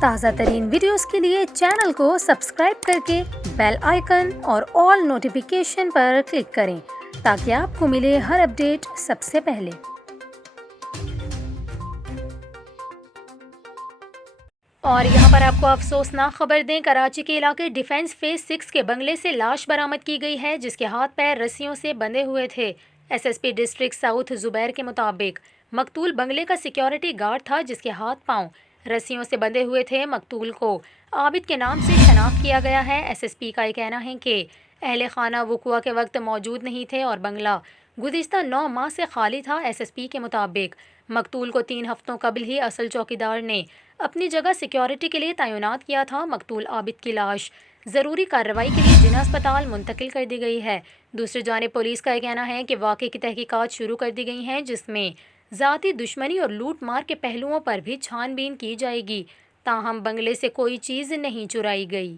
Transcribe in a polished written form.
تازہ ترین ویڈیوز کے لیے چینل کو سبسکرائب کر کے بیل آئیکن اور آل نوٹیفیکیشن پر کلک کریں تاکہ آپ کو ملے ہر اپڈیٹ سب سے پہلے۔ اور یہاں پر آپ کو افسوسناک خبر دیں، کراچی کے علاقے ڈیفنس فیز 6 کے بنگلے سے لاش برآمد کی گئی ہے جس کے ہاتھ پیر رسیوں سے بندھے ہوئے تھے۔ S S P district south Zubair کے مطابق مقتول بنگلے کا سیکیورٹی گارڈ تھا جس کے ہاتھ پاؤں رسیوں سے بندھے ہوئے تھے۔ مقتول کو عابد کے نام سے شناخت کیا گیا ہے۔ ایس ایس پی کا یہ کہنا ہے کہ اہل خانہ وقوع کے وقت موجود نہیں تھے اور بنگلہ گزشتہ 9 ماہ سے خالی تھا۔ ایس ایس پی کے مطابق مقتول کو 3 ہفتوں قبل ہی اصل چوکیدار نے اپنی جگہ سیکیورٹی کے لیے تعینات کیا تھا۔ مقتول عابد کی لاش ضروری کارروائی کے لیے جناح اسپتال منتقل کر دی گئی ہے۔ دوسری جانب پولیس کا یہ کہنا ہے کہ واقعے کی تحقیقات شروع کر دی گئی ہیں جس میں ذاتی دشمنی اور لوٹ مار کے پہلوؤں پر بھی چھان بین کی جائے گی، تاہم بنگلے سے کوئی چیز نہیں چرائی گئی۔